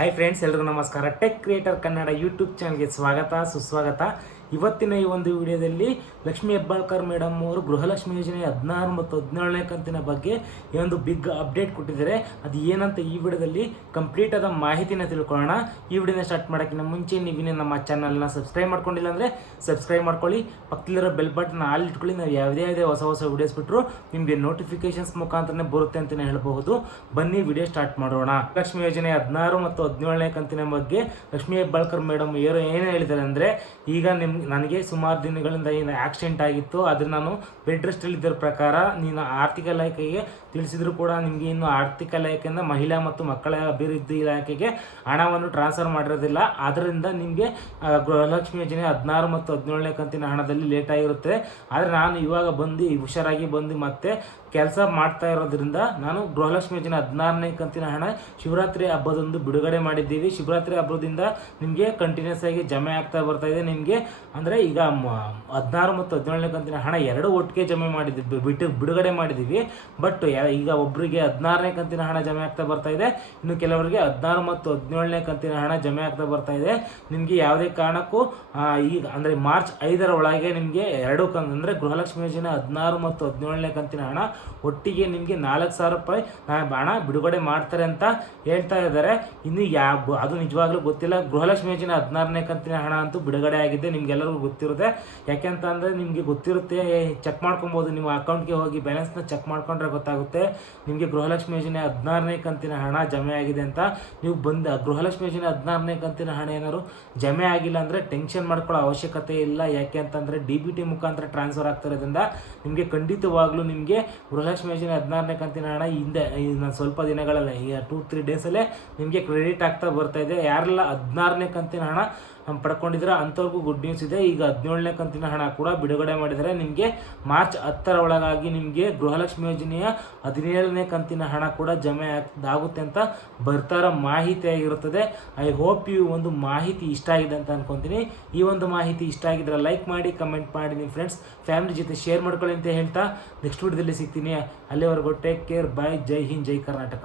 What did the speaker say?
Hi friends, ಎಲ್ರಿಗೂ ನಮಸ್ಕಾರ. Tech creator Kannada YouTube ಚಾನಲ್ಗೆ ಸ್ವಾಗತ ಸುಸ್ವಾಗತ. ಇವತ್ತಿನ ಈ ಒಂದು ವಿಡಿಯೋದಲ್ಲಿ ಲಕ್ಷ್ಮೀ ಹೆಬ್ಬಾಳ್ಕರ್ ಮೇಡಮ್ ಅವರು ಗೃಹಲಕ್ಷ್ಮಿ ಯೋಜನೆ 16 ಮತ್ತು 17ನೇ ಕಂತಿನ ಬಗ್ಗೆ ಈ ಒಂದು ಬಿಗ್ ಅಪ್ಡೇಟ್ ಕೊಟ್ಟಿದ್ದಾರೆ. ಅದು ಏನಂತ ಈ ವಿಡಿಯೋದಲ್ಲಿ ಕಂಪ್ಲೀಟ್ ಆದ ಮಾಹಿತಿನ ತಿಳ್ಕೊಳ್ಳೋಣ. ಈ ವಿಡಿಯೋನ ಸ್ಟಾರ್ಟ್ ಮಾಡೋಕ್ಕಿಂತ ಮುಂಚೆ ನೀವಿನೇ ನಮ್ಮ ಚಾನಲ್ನ ಸಬ್ಸ್ಕ್ರೈಬ್ ಮಾಡ್ಕೊಂಡಿಲ್ಲ ಅಂದರೆ ಸಬ್ಸ್ಕ್ರೈಬ್ ಮಾಡ್ಕೊಳ್ಳಿ. ಪಕ್ಕದಲ್ಲಿರೋ ಬೆಲ್ ಬಟನ್ ಆಲ್ ಇಟ್ಕೊಳ್ಳಿ. ನಾವು ಯಾವುದೇ ಹೊಸ ವಿಡಿಯೋಸ್ ಬಿಟ್ಟರು ನಿಮಗೆ ನೋಟಿಫಿಕೇಶನ್ಸ್ ಮುಖಾಂತರನೇ ಬರುತ್ತೆ ಅಂತಲೇ ಹೇಳಬಹುದು. ಬನ್ನಿ ವಿಡಿಯೋ ಸ್ಟಾರ್ಟ್ ಮಾಡೋಣ. ಲಕ್ಷ್ಮಿ ಯೋಜನೆ 16 ಮತ್ತು 17ನೇ ಕಂತಿನ ಬಗ್ಗೆ ಲಕ್ಷ್ಮೀ ಹೆಬ್ಬಾಳ್ಕರ್ ಮೇಡಮ್ ಏನು ಹೇಳಿದ್ದಾರೆ ಅಂದರೆ, ಈಗ ನನಗೆ ಸುಮಾರು ದಿನಗಳಿಂದ ಏನು ಆಕ್ಸಿಡೆಂಟ್ ಆಗಿತ್ತು, ಅದ್ರ ನಾನು ಬೆಡ್ ರೆಸ್ಟಲ್ಲಿದ್ದರ ಪ್ರಕಾರ ನೀನು ಆರ್ಥಿಕ ಇಲಾಖೆಗೆ ತಿಳಿಸಿದ್ರು ಕೂಡ ನಿಮಗೆ ಇನ್ನು ಆರ್ಥಿಕ ಇಲಾಖೆಯಿಂದ ಮಹಿಳಾ ಮತ್ತು ಮಕ್ಕಳ ಅಭಿವೃದ್ಧಿ ಇಲಾಖೆಗೆ ಹಣವನ್ನು ಟ್ರಾನ್ಸ್ಫರ್ ಮಾಡಿರೋದಿಲ್ಲ. ಆದ್ದರಿಂದ ನಿಮಗೆ ಗೃಹಲಕ್ಷ್ಮಿ ಯೋಜನೆ 16 ಮತ್ತು 17ನೇ ಕಂತಿನ ಹಣದಲ್ಲಿ ಲೇಟ್ ಆಗಿರುತ್ತೆ. ಆದರೆ ನಾನು ಇವಾಗ ಹುಷಾರಾಗಿ ಬಂದು ಮತ್ತೆ ಕೆಲಸ ಮಾಡ್ತಾ ಇರೋದ್ರಿಂದ ನಾನು ಗೃಹಲಕ್ಷ್ಮಿ ಯೋಜನೆ 16ನೇ ಕಂತಿನ ಹಣ ಶಿವರಾತ್ರಿ ಹಬ್ಬದಂದು ಬಿಡುಗಡೆ ಮಾಡಿದ್ದೀವಿ. ಶಿವರಾತ್ರಿ ಹಬ್ಬದಿಂದ ನಿಮಗೆ ಕಂಟಿನ್ಯೂಸ್ ಆಗಿ ಜಮೆ ಆಗ್ತಾ ಬರ್ತಾ ಇದೆ. ನಿಮಗೆ ಅಂದರೆ ಈಗ 16 ಮತ್ತು 17ನೇ ಕಂತಿನ ಹಣ ಎರಡು ಒಟ್ಟಿಗೆ ಜಮೆ ಮಾಡಿದ್ದೀವಿ, ಬಿಡುಗಡೆ ಮಾಡಿದ್ದೀವಿ. ಬಟ್ ಈಗ ಒಬ್ಬರಿಗೆ 16ನೇ ಕಂತಿನ ಹಣ ಜಮೆ ಆಗ್ತಾ ಬರ್ತಾ ಇದೆ, ಇನ್ನು ಕೆಲವರಿಗೆ 16 ಮತ್ತು 17ನೇ ಕಂತಿನ ಹಣ ಜಮೆ ಆಗ್ತಾ ಬರ್ತಾ ಇದೆ. ನಿಮಗೆ ಯಾವುದೇ ಕಾರಣಕ್ಕೂ ಈಗ ಅಂದರೆ ಮಾರ್ಚ್ 5ರ ಒಳಗೆ ನಿಮಗೆ ಎರಡು ಅಂದರೆ ಗೃಹಲಕ್ಷ್ಮಿ ಯೋಜನೆ 16 ಮತ್ತು 17ನೇ ಕಂತಿನ ಹಣ ಒಟ್ಟಿಗೆ ನಿಮಗೆ 4,000 ರೂಪಾಯಿ ಹಣ ಬಿಡುಗಡೆ ಮಾಡ್ತಾರೆ ಅಂತ ಹೇಳ್ತಾ ಇದ್ದಾರೆ. ಇನ್ನು ಅದು ನಿಜವಾಗ್ಲೂ ಗೊತ್ತಿಲ್ಲ. ಗೃಹಲಕ್ಷ್ಮಿ ಯೋಜನೆ 16ನೇ ಕಂತಿನ ಹಣ ಅಂತೂ ಬಿಡುಗಡೆ ಆಗಿದೆ, ನಿಮ್ಗೆಲ್ಲರಿಗೂ ಗೊತ್ತಿರುತ್ತೆ. ಯಾಕೆಂತ ಅಂದರೆ ನಿಮಗೆ ಗೊತ್ತಿರುತ್ತೆ, ಚೆಕ್ ಮಾಡ್ಕೊಬೋದು. ನಿಮ್ಮ ಅಕೌಂಟ್ಗೆ ಹೋಗಿ ಬ್ಯಾಲೆನ್ಸ್ನ ಚೆಕ್ ಮಾಡ್ಕೊಂಡ್ರೆ ಗೊತ್ತಾಗುತ್ತೆ ನಿಮಗೆ ಗೃಹಲಕ್ಷ್ಮಿ ಯೋಜನೆ 16ನೇ ಕಂತಿನ ಹಣ ಜಮೆ ಆಗಿದೆ ಅಂತ. ನೀವು ಗೃಹಲಕ್ಷ್ಮಿ ಯೋಜನೆ 16ನೇ ಕಂತಿನ ಹಣ ಏನಾದ್ರು ಜಮೆ ಆಗಿಲ್ಲ ಅಂದರೆ ಟೆನ್ಷನ್ ಮಾಡ್ಕೊಳ್ಳೋ ಅವಶ್ಯಕತೆ ಇಲ್ಲ. ಯಾಕೆ ಅಂತಂದರೆ DBT ಮುಖಾಂತರ ಟ್ರಾನ್ಸ್ಫರ್ ಆಗ್ತಿರೋದ್ರಿಂದ ನಿಮಗೆ ಖಂಡಿತವಾಗ್ಲೂ ನಿಮಗೆ ಗೃಹಲಕ್ಷ್ಮಿ ಯೋಜನೆ 16ನೇ ಕಂತಿನ ಹಣ ಹಿಂದೆ ಸ್ವಲ್ಪ ದಿನಗಳಲ್ಲಿ 2-3 ಡೇಸಲ್ಲೇ ನಿಮಗೆ ಕ್ರೆಡಿಟ್ ಆಗ್ತಾ ಬರ್ತಾ ಇದೆ. ಯಾರೆಲ್ಲ 16ನೇ ಕಂತಿನ ಹಣ ಪಡ್ಕೊಂಡಿದ್ರೆ ಅಂಥವ್ರಿಗೂ ಗುಡ್ ನ್ಯೂಸ್ ಇದೆ. ಈಗ 17ನೇ ಕಂತಿನ ಹಣ ಕೂಡ ಬಿಡುಗಡೆ ಮಾಡಿದರೆ ನಿಮಗೆ ಮಾರ್ಚ್ 10ರ ಒಳಗಾಗಿ ನಿಮಗೆ ಗೃಹಲಕ್ಷ್ಮಿ ಯೋಜನೆಯ 17ನೇ ಕಂತಿನ ಹಣ ಕೂಡ ಜಮೆ ಆಗುತ್ತೆ ಅಂತ ಬರ್ತಾರ ಮಾಹಿತಿ ಆಗಿರುತ್ತದೆ. ಐ ಹೋಪ್ ಈ ಒಂದು ಮಾಹಿತಿ ಇಷ್ಟ ಆಗಿದೆ ಅಂತ ಅನ್ಕೊತೀನಿ. ಈ ಒಂದು ಮಾಹಿತಿ ಇಷ್ಟ ಆಗಿದ್ರೆ ಲೈಕ್ ಮಾಡಿ, ಕಮೆಂಟ್ ಮಾಡಿ, ನಿಮ್ಮ ಫ್ರೆಂಡ್ಸ್ ಫ್ಯಾಮಿಲಿ ಜೊತೆ ಶೇರ್ ಮಾಡ್ಕೊಳ್ಳಿ ಅಂತ ಹೇಳ್ತಾ ನೆಕ್ಸ್ಟ್ ವಿಡಿಯೋದಲ್ಲಿ ಸಿಗ್ತೀನಿ. ಅಲ್ಲಿವರೆಗೂ ಟೇಕ್ ಕೇರ್, ಬಾಯ್. ಜೈ ಹಿಂದ್, ಜೈ ಕರ್ನಾಟಕ.